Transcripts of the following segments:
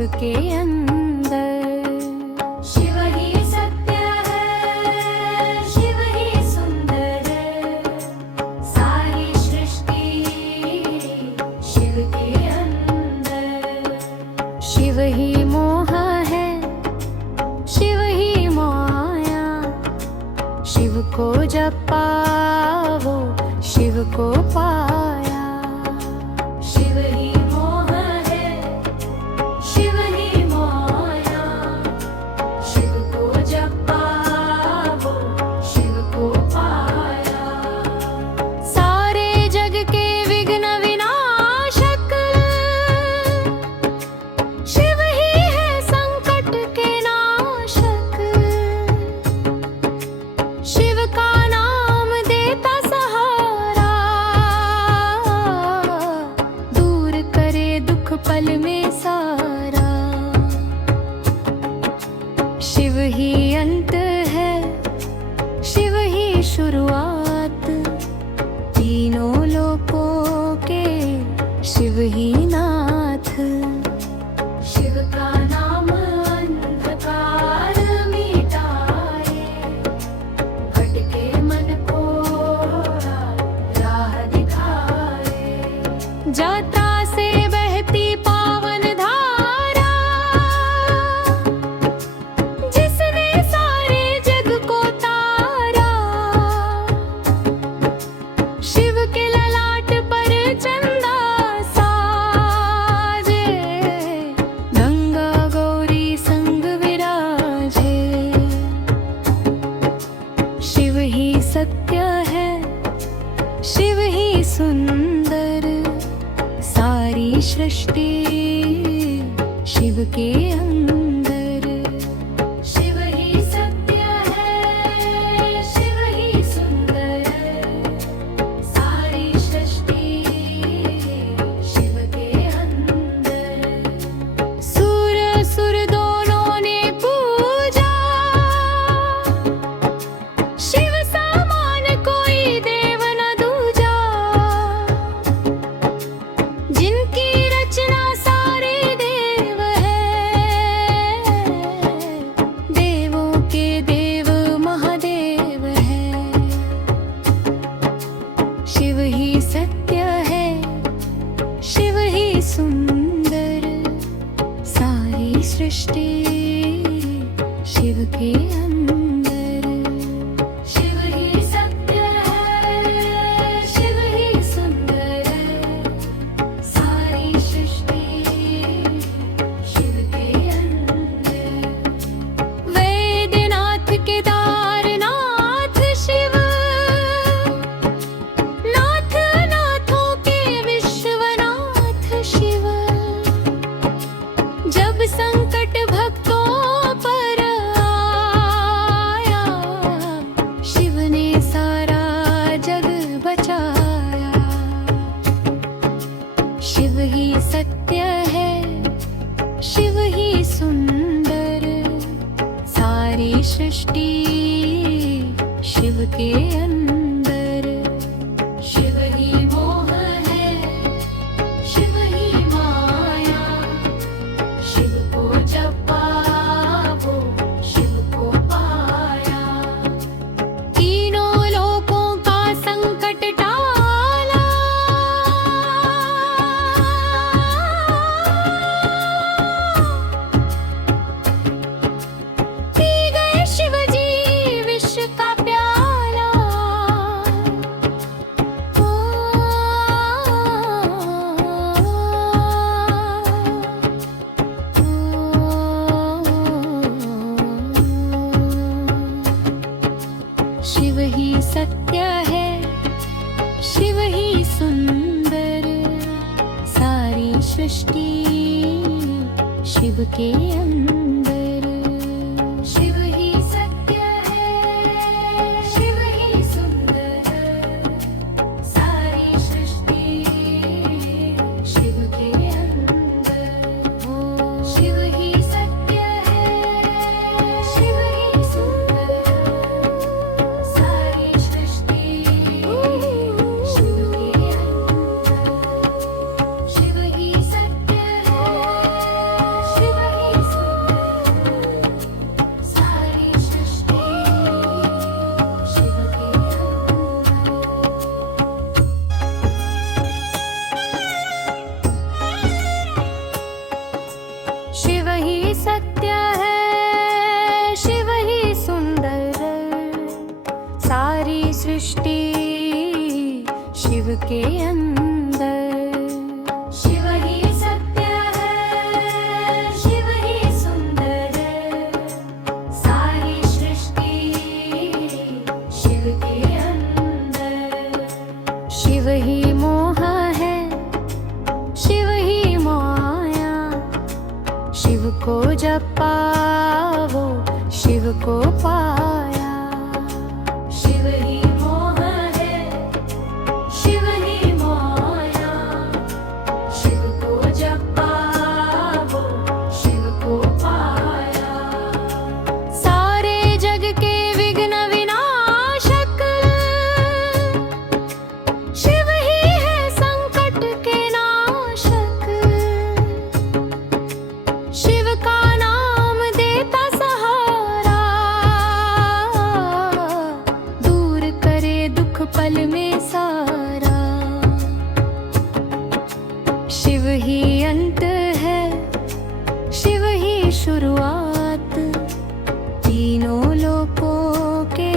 शिव के अंदर। शिव ही सत्य है, शिव ही सुंदर, सारी सृष्टि शिव के अंदर। शिव ही मोह है, शिव ही माया, शिव को जब पावो शिव को पाया। शिव ही मोह है, शिव ही माया, शिव को जब पावो शिव को पाया। सारे जग के विघ्न विनाशक शिव ही है, संकट के नाशक। शिव का नाम देता सहारा, दूर करे दुख पल में सारा। शिव ही अंत है, शिव ही शुरुआत, तीनों लोकों के शिव ही नाथ। शिव का नाम अंधकार मिटाए, भटके मन को राह दिखाए। जात्रा से बहती पावन धारा, जिसने सारे जग को तारा। शिव के ललाट पर चंदा साजे, गंगा गौरी संग विराजे। शिव ही सत्य है, शिव ही सुंदर, सारी सृष्टि शिव के अंदर। शिव ही सत्य है, शिव ही सुंदर, सारी सृष्टि शिव के अंदर। सूर असुर दोनों ने पूजा, शिव समान कोई देव न दूजा। जिनकी रचना सारे देव है, देवों के देव महादेव है। शिव ही सत्य है, शिव ही सुंदर, सारी सृष्टि शिव के अंदर। शिव ही सत्य है, शिव ही सुंदर, सारी सृष्टि शिव के अंदर। वैद्यनाथ केदारनाथ शिव, नाथ नाथों के विश्वनाथ शिव। जब संकट भक्तों पर आया, शिव ने सारा जग बचाया। शिव ही सत्य है, शिव ही सुंदर, सारी सृष्टि शिव के अंदर। शिव ही मोह है, शिव ही माया, शिव को जब पावो शिव को पाया। तीनों लोकों का संकट टाला, पी गए शिव जी विष का प्याला। शिव ही सत्य है, शिव ही सुंदर, सारी सृष्टि शिव के अंदर। शिव ही सत्य है, शिव ही सुंदर, सारी सृष्टि शिव के अंदर। शिव ही सत्य है, शिव ही सुंदर, सारी सृष्टि शिव के अंदर। शिव ही सत्य है, शिव शिव ही सत्य है, शिव ही सुंदर, सारी सृष्टि शिव के अंदर। शिव ही सत्य है, शिव ही सुंदर, सारी सृष्टि शिव के अंदर। शिव ही मोह है, शिव ही माया, शिव को जपा वो शिव को पाया। शिव ही मोह है, शिव ही माया, शिव को जपा वो शिव को पाया। सारे जग के विघ्न विनाशक शिव ही है, संकट के नाशक। शिव का नाम देता सहारा, दूर करे दुख पल में सारा। शिव ही अंत है, शिव ही शुरुआत, तीनों लोकों के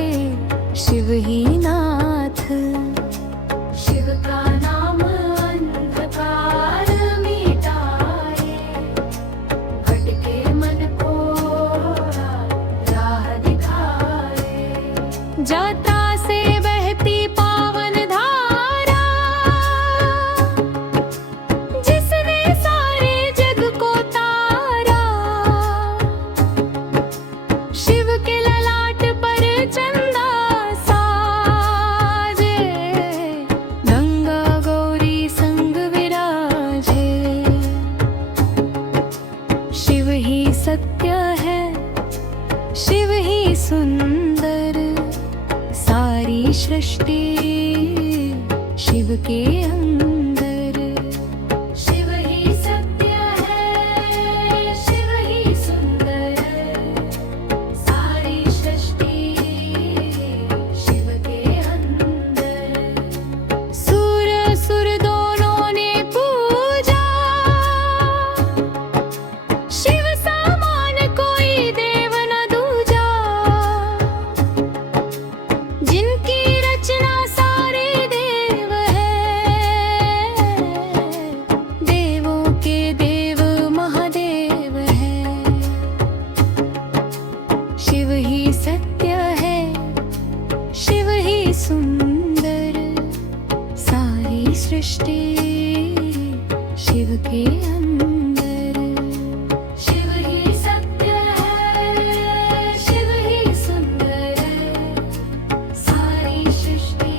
शिव ही नाथ। शिव का नाम अंधकार मिटाए, भटके मन को राह दिखाए। जात्रा से बहती पावन धारा, जिसने सारे जग को तारा। शिव के ललाट पर चंदा साजे, गंगा गौरी संग विराजे। शिव ही सत्य है, शिव ही सुंदर, सारी सृष्टि शिव के अंदर। शिव ही सत्य है, शिव ही सुंदर, सारी सृष्टि शिव के अंदर। सूर असुर दोनों ने पूजा, शिव समान कोई देव न दूजा। जिनकी रचना सारे देव है, देवों के देव महादेव है। शिव ही सत्य है, शिव ही सुंदर, सारी सृष्टि शिव के अंदर। शिव ही सत्य है, शिव ही सुंदर, सारी सृष्टि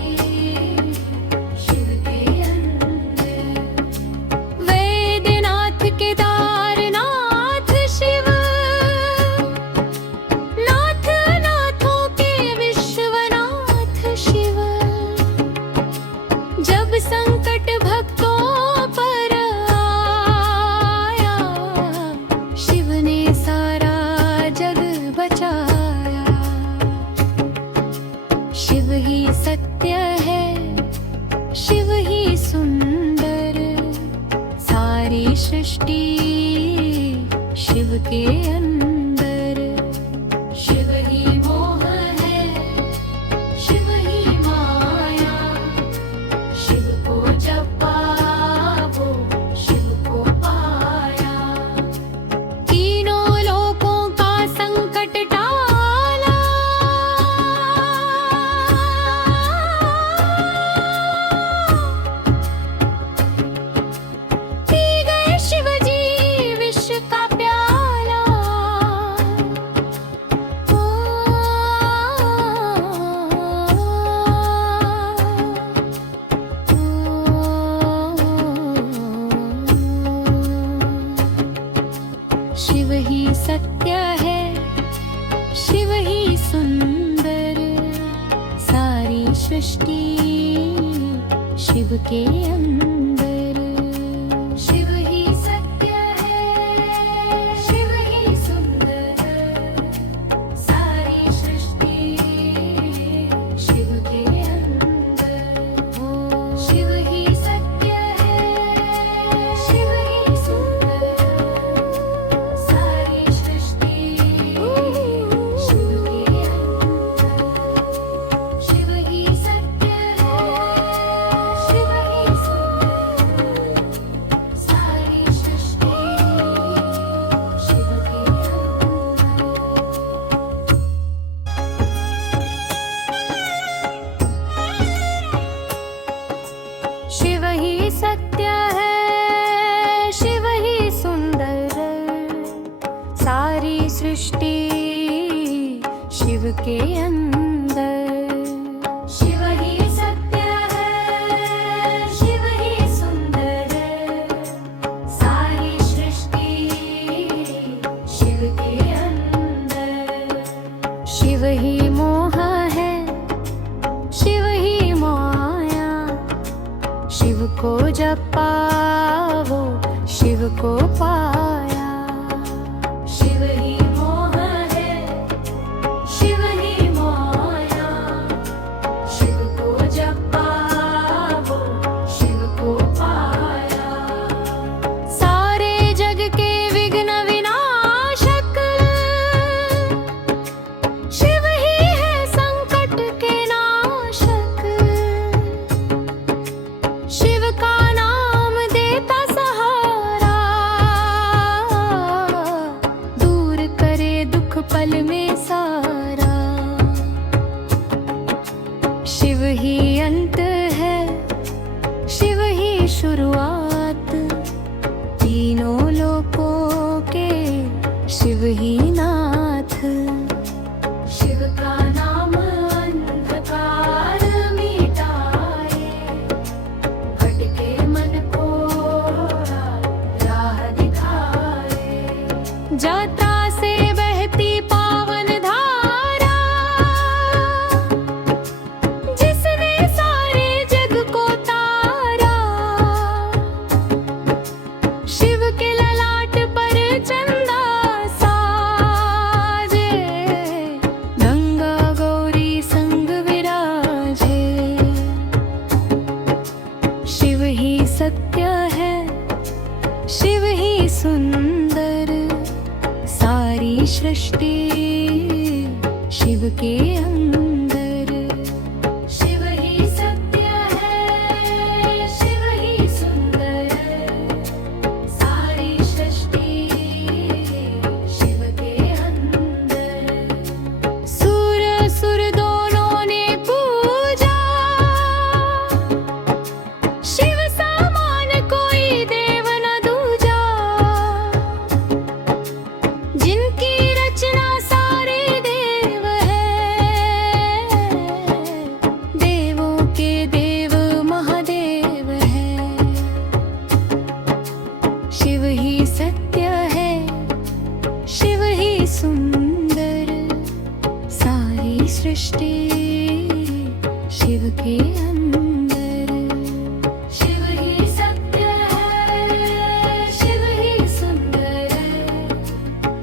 शिव के अंदर। वैद्यनाथ केदारनाथ शिव, नाथ नाथों के विश्वनाथ शिव। जब संकट भक्तों पर आया, शिव ने सारा जग बचाया। शिव ही सत्य है, शिव ही सुंदर, सारी सृष्टि शिव के अंदर। शिव ही मोह है, शिव ही माया, शिव को जपा वो शिव को पाया। तीनों लोकों का संकट टाला, पी गए शिव जी विष का प्याला। शिव ही सत्य है, शिव ही सुंदर, सारी सृष्टि शिव के अंदर। शिव ही सत्य है, शिव ही सुंदर, सारी सृष्टि शिव के अंदर। शिव ही सत्य है, शिव ही सुंदर, सृष्टि शिव के अंदर। शिव ही सत्य है, शिव ही सुंदर है, सारी सृष्टि शिव के अंदर। शिव ही मोह है, शिव ही माया, शिव को जब पावो शिव को पाया। शिव ही मोह है, शिव ही माया, शिव को जब पावो शिव को पाया। सारे जग के विघ्न विनाशक शिव ही है, संकट के नाशक। शिव का नाम देता सहारा, दूर करे दुख पल में सारा। शिव ही अंत है, शिव ही शुरुआत, तीनों लोकों के शिव ही नाथ। शिव का नाम अंधकार मिटाए, भटके मन को राह दिखाए। जात्रा से बहती पावन धारा, जिसने सारे जग को तारा। शिव के ललाट पर चंदा साजे, गंगा गौरी संग विराजे। शिव ही सत्य है, शिव ही सुंदर, सारी सृष्टि शिव के अंदर। शिव ही सत्य है, शिव ही सुंदर, सारी सृष्टि शिव के अंदर। सूर असुर दोनों ने पूजा, शिव समान कोई देव न दूजा। जिनकी रचना सारे देव है, देवों के देव महादेव है। शिव ही सत्य है, शिव ही सुंदर, सारी सृष्टि शिव के अंदर। शिव ही सत्य है, शिव ही सुंदर,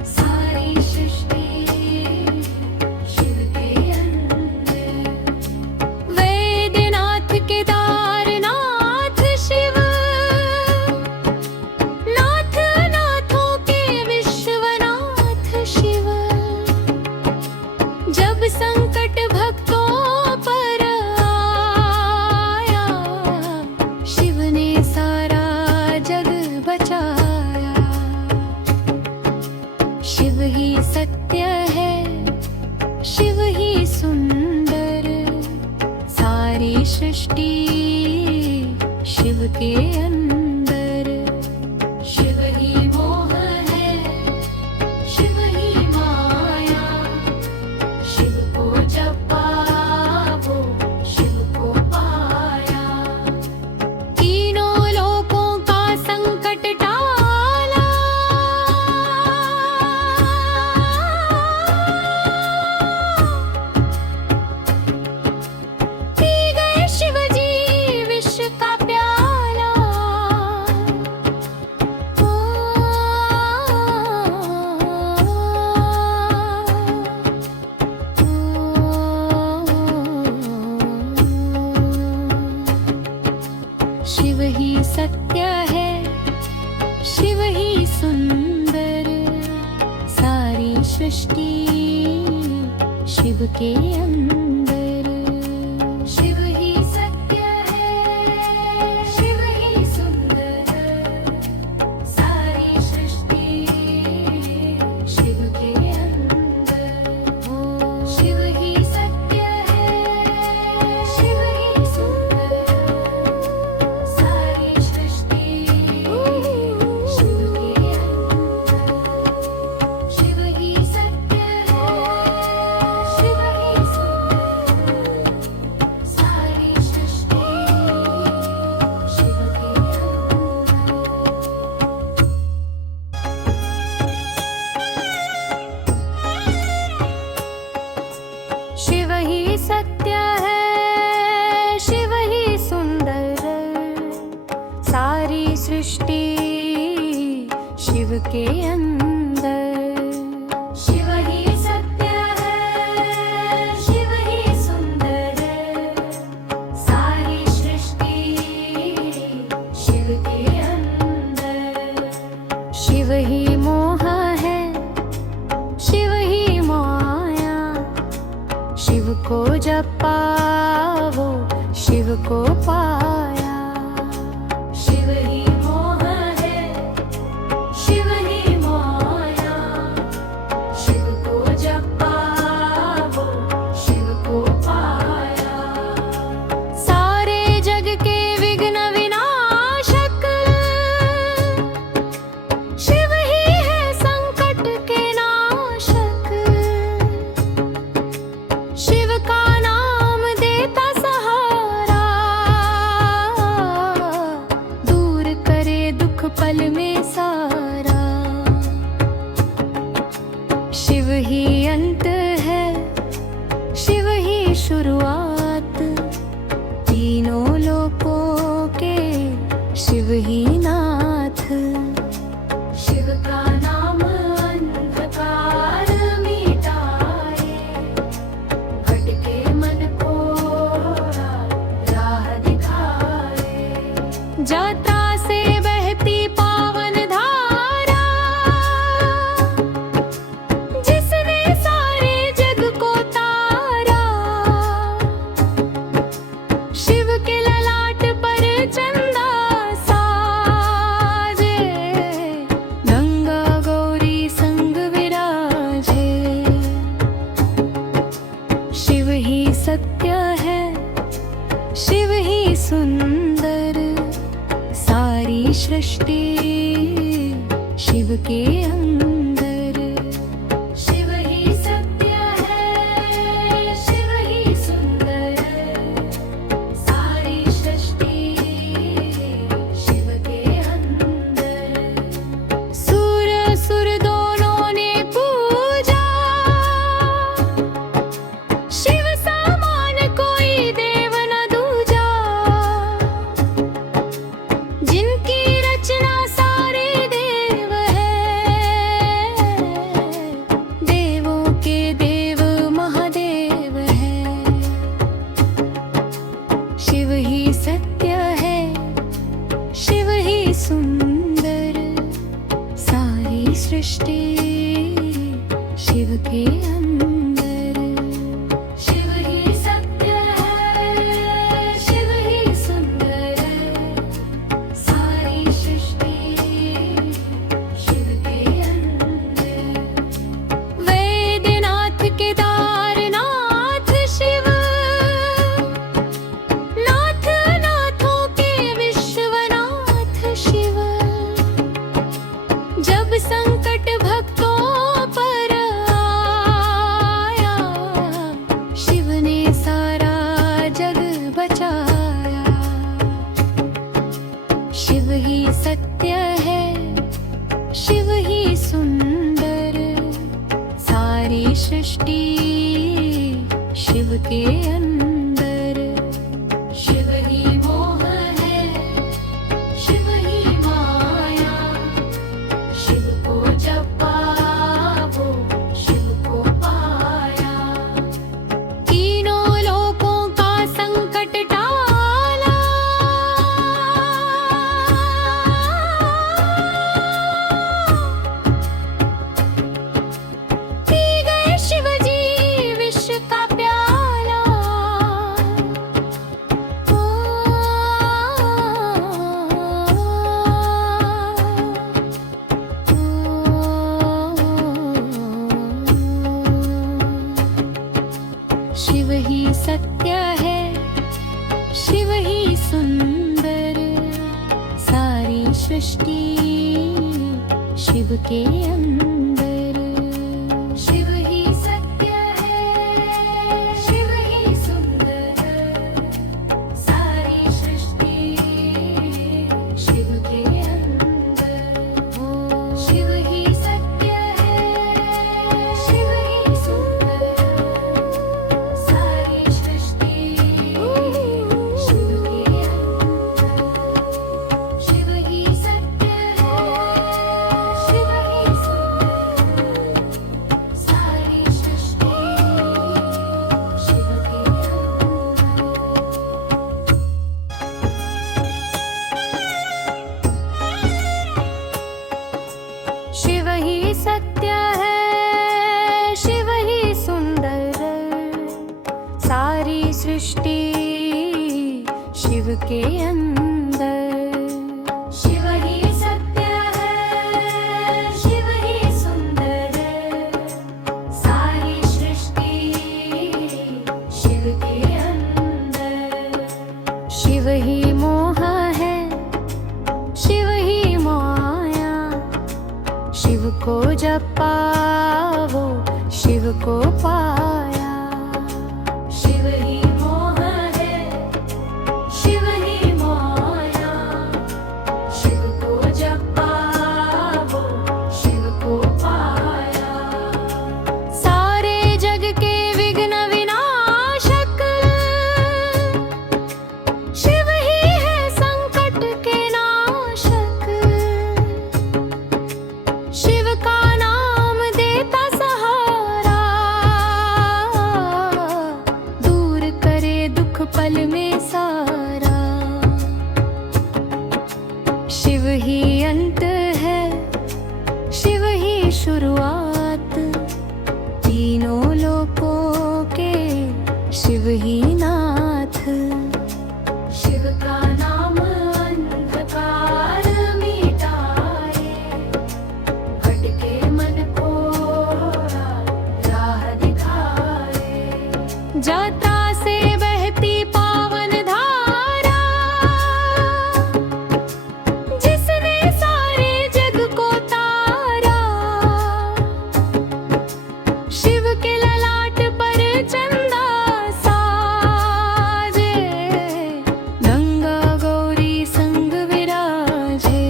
सारी सृष्टि शिव के अंदर। वैद्यनाथ केदारनाथ शिव, नाथ नाथों के विश्वनाथ शिव। जब संकट भक्तों पर आया, शिव ने सारा जग बचाया। शिव ही सत्य है, शिव ही सुंदर, सारी सृष्टि शिव के अंदर। शिव ही मोह है, शिव ही माया, शिव को जब पावो शिव को पाया। तीनों लोकों का संकट टाला, पी गए शिव जी विष का प्याला। शिव ही सत्य है, शिव ही सुंदर, सारी सृष्टि शिव के अंदर। शिव ही सत्य है, शिव ही सुंदर, सारी सृष्टि शिव के अंदर। शिव ही सत्य है, शिव ही सुंदर, सारी सृष्टि शिव के अंदर। शिव ही के अंदर। शिव ही सत्य है, शिव ही सुंदर है, सारी सृष्टि शिव के अंदर। शिव ही मोह है, शिव ही माया, शिव को जब पावो शिव को पाया। शिव ही मोह है, शिव ही माया, शिव को जब पावो शिव को पाया। सारे जग के विघ्न विनाशक शिव ही है, संकट के नाशक। शिव का नाम देता सहारा, दूर करे दुख पल में सारा। शिव ही अंत है, शिव ही शुरुआत, तीनों लोकों के शिव ही नाथ। शिव का नाम अंधकार मिटाए, भटके मन को राह दिखाए। जात्रा से बहती पावन धारा, जिसने सारे जग को तारा। शिव के ललाट पर चंदा साजे, गंगा गौरी संग विराजे। शिव ही सत्य है, शिव ही सुंदर, सारी सृष्टि शिव के अंदर। शिव ही सत्य है, शिव ही सुंदर, सारी सृष्टि शिव के अंदर। सूर असुर दोनों ने पूजा, शिव समान कोई देव न दूजा। जिनकी रचना सारे देव है, देवों के देव महादेव है। शिव ही सत्य है, शिव ही सुंदर, सारी सृष्टि शिव के अंदर। शिव ही सत्य है, शिव ही सुंदर, सारी सृष्टि शिव के अंदर। वैद्यनाथ केदारनाथ शिव, नाथ नाथों के विश्वनाथ शिव। जब संकट भक्तों पर आया, शिव ने सारा जग बचाया। शिव ही सत्य है, शिव ही सुंदर, सारी सृष्टि शिव के अंदर। शिव ही मोह है, शिव ही माया, शिव को जब पावो शिव को पाया। तीनों लोकों का संकट टाला, पी गए शिव जी विष का प्याला। शिव ही सत्य है, शिव ही सुंदर, सारी सृष्टि शिव के अंदर। शिव ही सत्य है, शिव ही सुंदर, सारी सृष्टि शिव के अंदर। शिव ही सत्य है, शिव ही सुंदर, सारी सृष्टि शिव के अंदर। शिव ही सत्य है, शिव के अंदर। शिव ही सत्य है, शिव ही सुंदर, सारी सृष्टि शिव के अंदर। शिव ही मोह है, शिव ही माया, शिव को जपा वो शिव को पाया। शिव ही मोह है, शिव ही माया, शिव को जपा वो शिव को पाया। सारे जग के विघ्न विनाशक शिव ही है, संकट के नाशक। शिव का नाम देता सहारा, दूर करे दुख पल में सारा। शिव ही अंत है, शिव ही शुरुआत, तीनों लोकों के शिव ही नाथ। शिव का नाम अंधकार मिटाए, भटके मन को राह दिखाए। जात्रा से बहती पावन धारा, जिसने सारे जग को तारा। शिव के ललाट पर चंदा साजे, गंगा गौरी संग विराजे।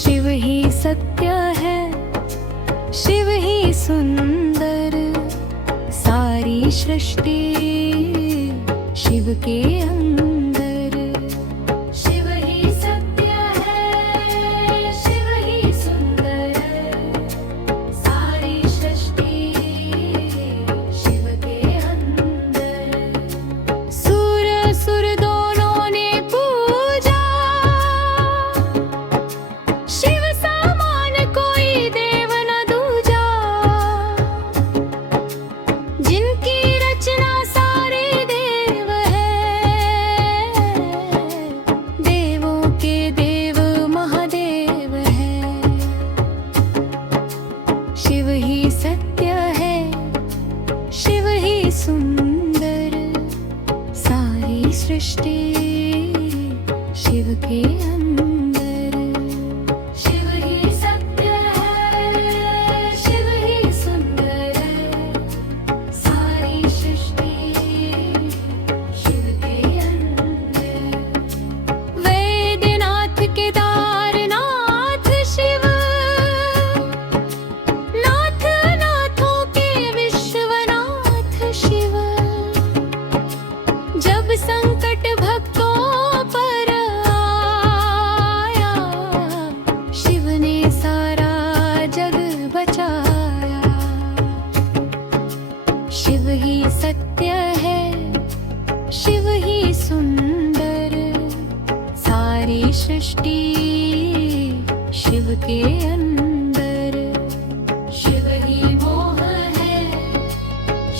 शिव ही सत्य है, शिव ही सुंदर, सारी सृष्टि शिव के अंदर। शिव ही सत्य है, शिव ही सुंदर, सारी सृष्टि शिव के अंदर। सूर असुर दोनों ने पूजा, शिव समान कोई देव न दूजा। जिनकी रचना सारे देव है, देवों के देव महादेव है। शिव ही सत्य है, शिव ही सुंदर, सारी सृष्टि शिव के अंदर। शिव ही सत्य है, शिव ही सुंदर, सारी सृष्टि शिव के अंदर। वैद्यनाथ केदारनाथ शिव, नाथ नाथों के विश्वनाथ शिव। जब संकट भक्तों पर आया, शिव ने सारा जग बचाया। शिव ही सत्य है, शिव ही सुंदर, सारी सृष्टि शिव के अंदर। शिव ही मोह है,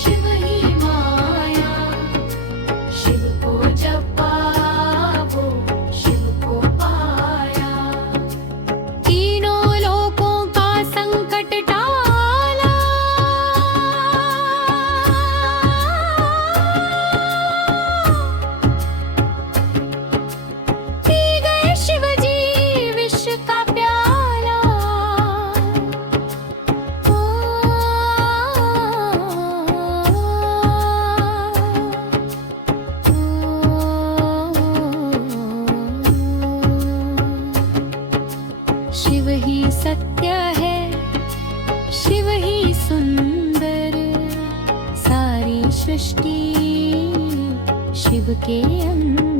शिव ही माया, शिव को जपा वो शिव को पाया। तीनों लोकों का संकट टाला, पी गए शिव जी विष का प्याला। शिव ही सत्य है, शिव ही सुंदर, सारी सृष्टि शिव के अंदर।